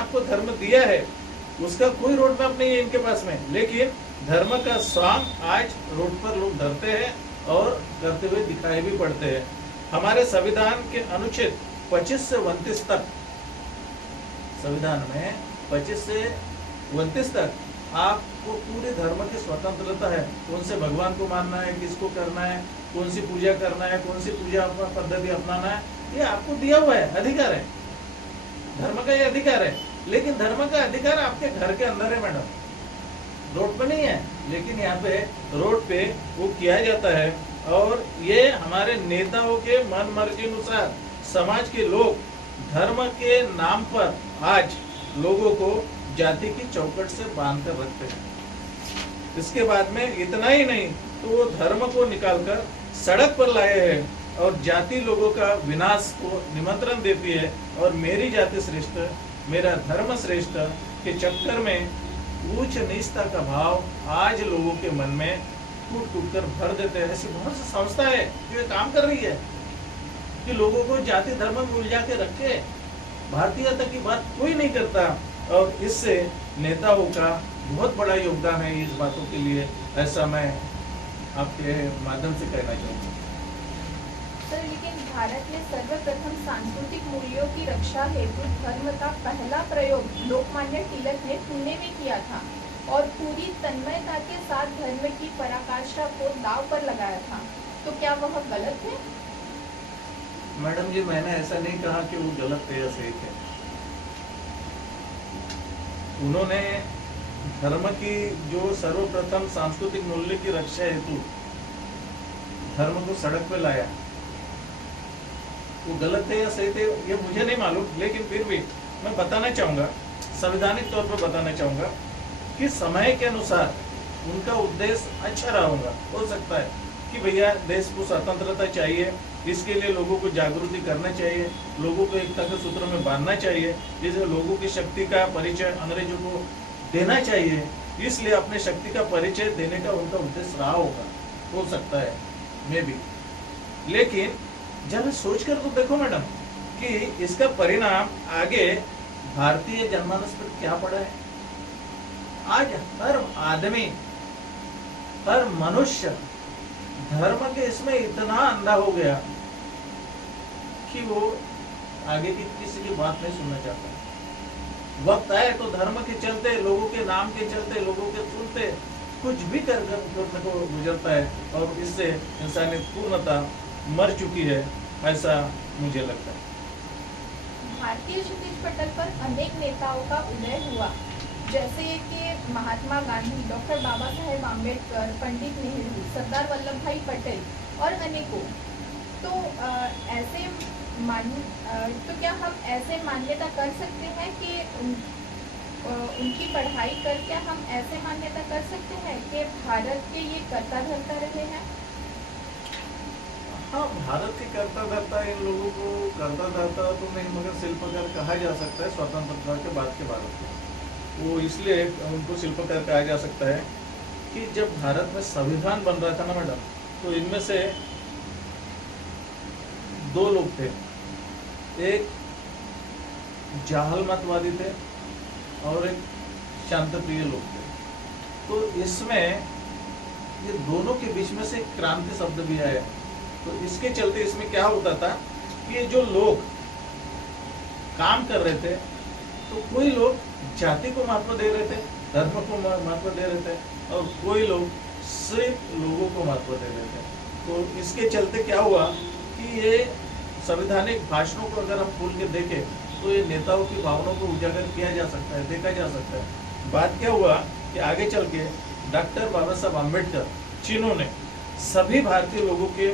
आपको धर्म दिया है उसका कोई रोड मैप नहीं है इनके पास में, लेकिन धर्म का सॉन्ग आज रोड पर लोग डरते हैं और करते हुए दिखाई भी पड़ते हैं। हमारे संविधान के अनुच्छेद 25 से 29 तक, संविधान में 25 से 29 तक आपको पूरे धर्म की स्वतंत्रता है। कौन से भगवान को मानना है, किसको करना है, कौन सी पूजा करना है, कौन सी पूजा पद्धति अपनाना है, ये आपको दिया हुआ है, अधिकार है, धर्म का ये अधिकार है। लेकिन धर्म का अधिकार आपके घर के अंदर है मैडम, रोड पे नहीं है। लेकिन यहाँ पे रोड पे वो किया जाता है और ये हमारे नेताओं के मन मर्जी अनुसार समाज के लोग धर्म के नाम पर आज लोगों को जाति की चौकट से बांध कर रखते हैं। इसके बाद में इतना ही नहीं तो वो धर्म को निकालकर सड़क पर लाए हैं और जाति लोगों का विनाश को निमंत्रण देती है। और मेरी जाति श्रेष्ठ, मेरा धर्म श्रेष्ठ के चक्कर में ऊंच नीचता का भाव आज लोगों के मन में टूट टूट कर भर देते हैं। ऐसी बहुत सी संस्था है जो ये काम कर रही है कि लोगों को जाति धर्म में उलझा के रखे। भारतीयता की बात कोई नहीं करता और इससे नेताओं का बहुत बड़ा योगदान है इस बातों के लिए, ऐसा मैं आपके माध्यम से कहना चाहूँगा। सर, लेकिन भारत में सर्वप्रथम सांस्कृतिक मूल्यों की रक्षा हेतु धर्म का पहला प्रयोग लोकमान्य तिलक ने पुणे में किया था और पूरी तन्मयता के साथ धर्म की पराकाष्ठा को दांव पर लगाया था, तो क्या वह गलत है? मैडम जी, मैंने ऐसा नहीं कहा कि वो गलत है या सही है। उन्होंने धर्म की जो सर्वप्रथम सांस्कृतिक मूल्य की रक्षा हेतु धर्म को सड़क पे लाया, वो गलत है या सही थे ये मुझे नहीं मालूम, लेकिन फिर भी मैं बताना चाहूंगा, संवैधानिक तौर पर बताना चाहूंगा कि समय के अनुसार उनका उद्देश्य अच्छा रहा होगा। हो सकता है कि भैया देश को स्वतंत्रता चाहिए, इसके लिए लोगों को जागृति करना चाहिए, लोगों को एकता के सूत्र में बांधना चाहिए, जिससे लोगों की शक्ति का परिचय अंग्रेजों को देना चाहिए, इसलिए अपने शक्ति का परिचय देने का उनका उद्देश्य रहा होगा। हो सकता है मे भी, लेकिन जब सोच कर तो देखो मैडम कि इसका परिणाम आगे भारतीय जनमानस पर क्या पड़ा है। आज हर आदमी, हर मनुष्य धर्म के इसमें इतना अंधा हो गया कि वो आगे की किसी की बात नहीं सुनना चाहता। वक्त आए तो धर्म के चलते, लोगों के नाम के चलते, लोगों के सुनते कुछ भी करने को गुजरता है और इससे इंसानियत पूर्णता मर चुकी है, ऐसा मुझे लगता है। भारतीय क्षितिज पटल पर अनेक नेताओं का उदय हुआ, जैसे कि महात्मा गांधी, डॉक्टर बाबा साहेब आम्बेडकर, पंडित नेहरू, सरदार वल्लभ भाई पटेल और अनेकों। तो तो क्या हम ऐसे मान्यता कर सकते हैं कि उनकी पढ़ाई करके हम ऐसे मान्यता कर सकते हैं कि भारत के ये कर्ता धर्ता रहे हैं? हाँ, भारत के कर्ता धर्ता इन लोगों को कर्ता धर्ता तो नहीं मगर शिल्पकार कहा जा सकता है स्वतंत्रता के बाद के भारत को। वो इसलिए उनको शिल्पकार कहा जा सकता है कि जब भारत में संविधान बन रहा था ना मैडम, तो इनमें से दो लोग थे, एक जाहल मतवादी थे और एक शांतिप्रिय लोग थे। तो इसमें ये दोनों के बीच में से क्रांति शब्द भी आया। तो इसके चलते इसमें क्या होता था कि ये जो लोग काम कर रहे थे, तो कोई लोग जाति को महत्व दे रहे थे, धर्म को महत्व दे रहे थे और कोई लोग सिर्फ लोगों को महत्व दे रहे थे। तो इसके चलते क्या हुआ कि ये संवैधानिक भाषणों को अगर हम खोल के देखें तो ये नेताओं की भावनाओं को उजागर किया जा सकता है, देखा जा सकता है। बात क्या हुआ कि आगे चल के डॉक्टर बाबा साहब आम्बेडकर जिन्होंने सभी भारतीय लोगों के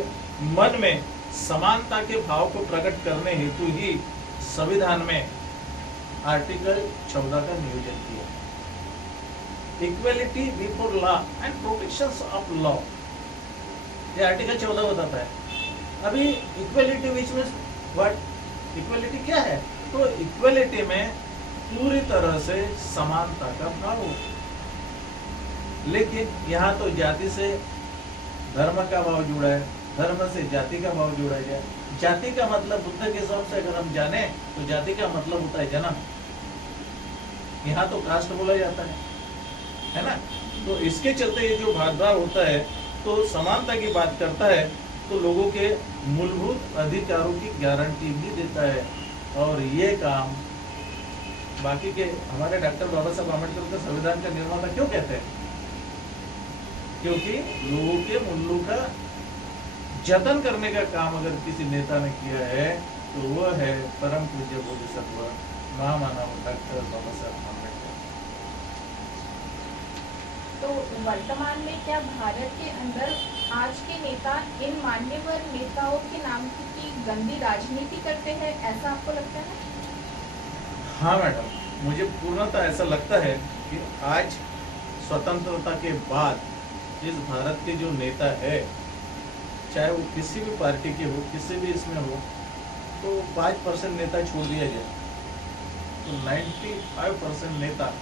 मन में समानता के भाव को प्रकट करने हेतु ही संविधान में आर्टिकल 14 का नियोजन किया, equality before law and protection of law. ये आर्टिकल 14 बताता है। अभी equality which means what, equality क्या है? तो इक्वलिटी में पूरी तरह से समानता का भाव हो, लेकिन यहाँ तो जाति से धर्म का भाव जुड़ा है, धर्म से जाति का भाव जुड़ा गया। जाति का मतलब बुद्ध के हिसाब से अगर हम जाने तो जाति का मतलब होता है जन्म, यहाँ तो कास्ट बोला जाता है ना। तो इसके चलते ये जो भेदभाव होता है, तो समानता की बात करता है तो लोगों के मूलभूत अधिकारों की गारंटी भी देता है। और ये काम बाकी के हमारे डॉक्टर बाबा साहब आम्बेडकर का संविधान का निर्माता क्यों कहते हैं? क्योंकि लोगों के मूल्यों का जतन करने का काम अगर किसी नेता ने किया है तो वह है परम पूज्य बोधिसत्व महामानव डॉक्टर बाबा साहब आम्बेडकर। तो वर्तमान में क्या भारत के अंदर आज के नेता इन मान्यवर नेताओं के नाम की गंदी राजनीति करते हैं, ऐसा आपको लगता है? हाँ मैडम, मुझे पूर्णतः ऐसा लगता है कि आज स्वतंत्रता के बाद इस भारत के जो नेता है, चाहे वो किसी भी पार्टी के हो, किसी भी इसमें हो, तो 5% नेता छोड़ दिया जाए तो 95% नेता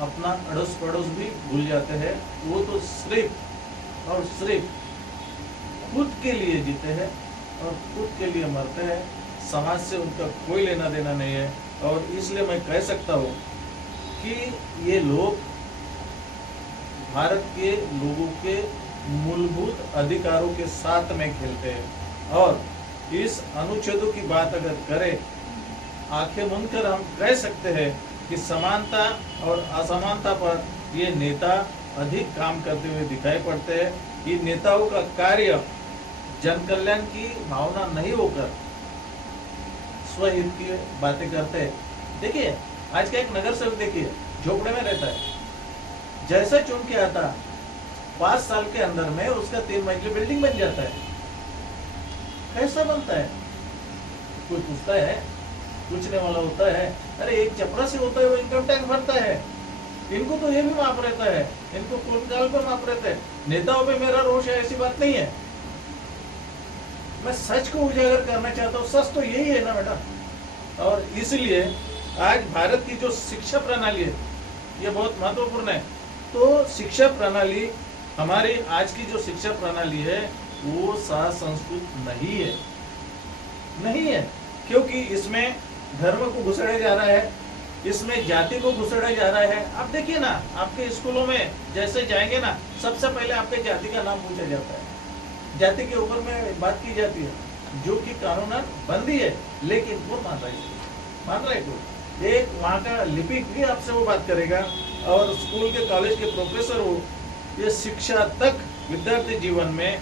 अपना अड़ोस पड़ोस भी भूल जाते हैं। वो तो सिर्फ और सिर्फ खुद के लिए जीते हैं और खुद के लिए मरते हैं। समाज से उनका कोई लेना देना नहीं है। और इसलिए मैं कह सकता हूँ कि ये लोग भारत के लोगों के मूलभूत अधिकारों के साथ में खेलते हैं। और इस अनुच्छेदों की बात अगर करें, आंखें मूंद कर हम कह सकते हैं कि समानता और असमानता पर ये नेता अधिक काम करते हुए दिखाई पड़ते हैं। ये नेताओं का कार्य जन कल्याण की भावना नहीं होकर स्वहित की बातें करते हैं। देखिए, आज का एक नगर सेवक देखिए, झोपड़े में रहता है, जैसा चुन के आता 5 साल के अंदर में उसका 3 मंजिली बिल्डिंग बन जाता है। कैसा बनता है? कोई पूछता है? पूछने वाला होता है? अरे एक चपरासी होता है, वो इनकम टैक्स भरता है, इनको तो ये भी माफ रहता है, इनको कौन काल पे माफ रहता है। नेताओं पे मेरा रोष है, ऐसी बात नहीं है। मैं सच को उजागर करना चाहता हूँ, सच तो यही है ना बेटा। और इसलिए आज भारत की जो शिक्षा प्रणाली है ये बहुत महत्वपूर्ण है। तो शिक्षा प्रणाली, हमारी आज की जो शिक्षा प्रणाली है वो संस्कृत नहीं है, क्योंकि इसमें धर्म को घुसेड़ा जा रहा है, इसमें जाति को घुसेड़ा जा रहा है। आप देखिए ना, आपके स्कूलों में जैसे जाएंगे ना, सबसे पहले आपके जाति का नाम पूछा जाता है, जाति के ऊपर में बात की जाती है, जो कि कानूनन बंदी है। लेकिन कौन मान रहा है? मान रहा है कोई? एक वहाँ का लिपिक भी आपसे वो बात करेगा, और स्कूल के कॉलेज के प्रोफेसर हो, ये शिक्षा तक विद्यार्थी जीवन में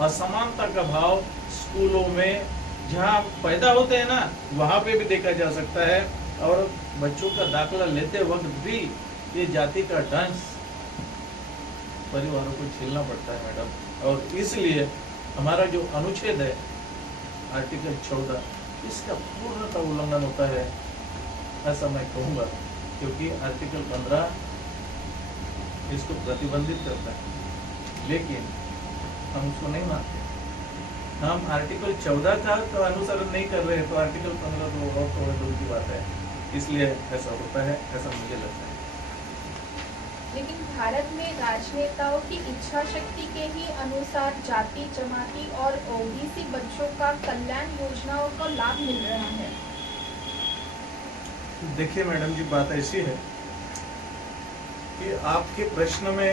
असमानता का भाव स्कूलों में जहाँ पैदा होते हैं ना, वहाँ पे भी देखा जा सकता है। और बच्चों का दाखला लेते वक्त भी ये जाति का डांस परिवारों को झेलना पड़ता है मैडम। और इसलिए हमारा जो अनुच्छेद है आर्टिकल 14, इसका पूर्णतः उल्लंघन होता है, ऐसा मैं कहूँगा, क्योंकि आर्टिकल 15 इसको प्रतिबंधित करता है, लेकिन हम उसको नहीं मानते। हम आर्टिकल 14 का तो अनुसरण नहीं कर रहे हैं, तो आर्टिकल 15 तो और थोड़े दूर की बात है। इसलिए ऐसा होता है, ऐसा मुझे लगता है। लेकिन भारत में राजनेताओं की इच्छा शक्ति के ही अनुसार जाति, जमाती और ओबीसी बच्चों का कल्याण योजनाओं का लाभ मिल रहा है। देखिए मैडम जी, बात ऐसी है कि आपके प्रश्न में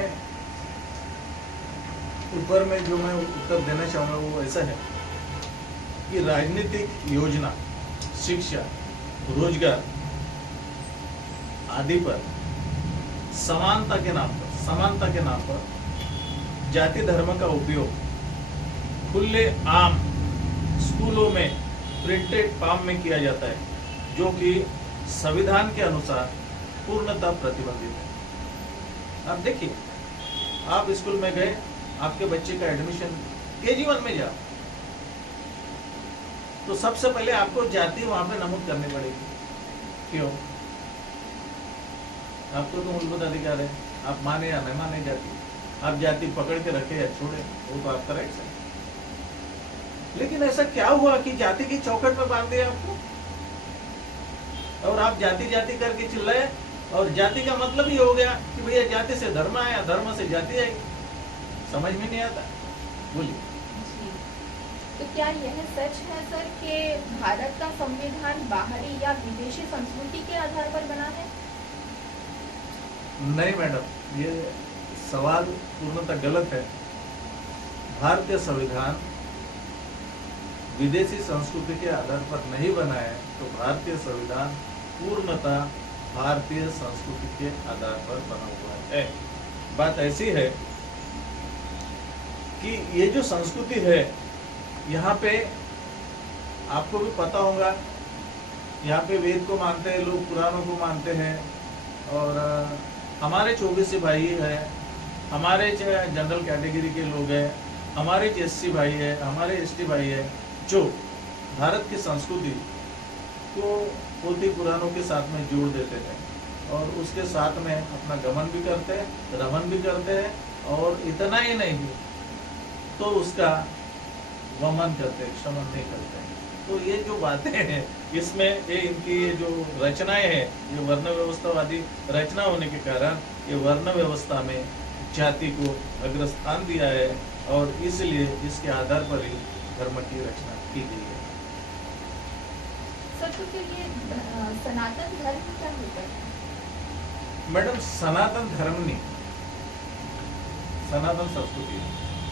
ऊपर में जो मैं उत्तर देना चाहूँगा वो ऐसा है कि राजनीतिक योजना, शिक्षा, रोजगार आदि पर समानता के नाम पर जाति धर्म का उपयोग खुले आम स्कूलों में प्रिंटेड फॉर्म में किया जाता है, जो कि संविधान के अनुसार पूर्णतः प्रतिबंधित है। आप देखिए, आप स्कूल में गए, आपके बच्चे का एडमिशन KG1 में जा, तो सबसे पहले आपको जाति वहां पे नमूद करनी पड़ेगी। क्यों? आपको तो मूलभूत अधिकार है, आप माने या न माने जाति, आप जाति पकड़ के रखे या छोड़े, वो तो आपका राइट है। लेकिन ऐसा क्या हुआ कि जाति की चौखट में बांध दिया आपको, और आप जाति जाति करके चिल्लाए, और जाति का मतलब ही हो गया कि भैया जाति से धर्म आया, धर्म से जाति आई। समझ में नहीं आता। बोलिए। तो क्या यह सच है सर कि भारत का संविधान बाहरी या विदेशी संस्कृति के आधार पर बना है? नहीं मैडम, ये सवाल पूर्णतः गलत है। भारतीय संविधान विदेशी संस्कृति के आधार पर नहीं बना है, तो भारतीय संविधान पूर्णतः भारतीय संस्कृति के आधार पर बना हुआ है। बात ऐसी है कि ये जो संस्कृति है, यहाँ पे आपको भी पता होगा, यहाँ पे वेद को मानते हैं लोग, पुराणों को मानते हैं, और हमारे 24 भाई है, हमारे जनरल कैटेगरी के लोग हैं, हमारे एससी भाई है, हमारे एसटी भाई है, जो भारत की संस्कृति को पोथी पुराणों के साथ में जोड़ देते हैं और उसके साथ में अपना गमन भी करते हैं, रमन भी करते हैं, और इतना ही नहीं तो उसका वमन करते हैं, क्षमन नहीं करते हैं। तो ये जो बातें हैं, इसमें ये इनकी ये जो रचनाएं हैं, ये वर्ण व्यवस्थावादी रचना होने के कारण ये वर्ण व्यवस्था में जाति को अग्रस्थान दिया है, और इसलिए इसके आधार पर ही धर्म की रचना की गई है। सर, तो फिर ये सनातन धर्म क्या होता है? मैडम, सनातन धर्म नहीं, सनातन संस्कृति है।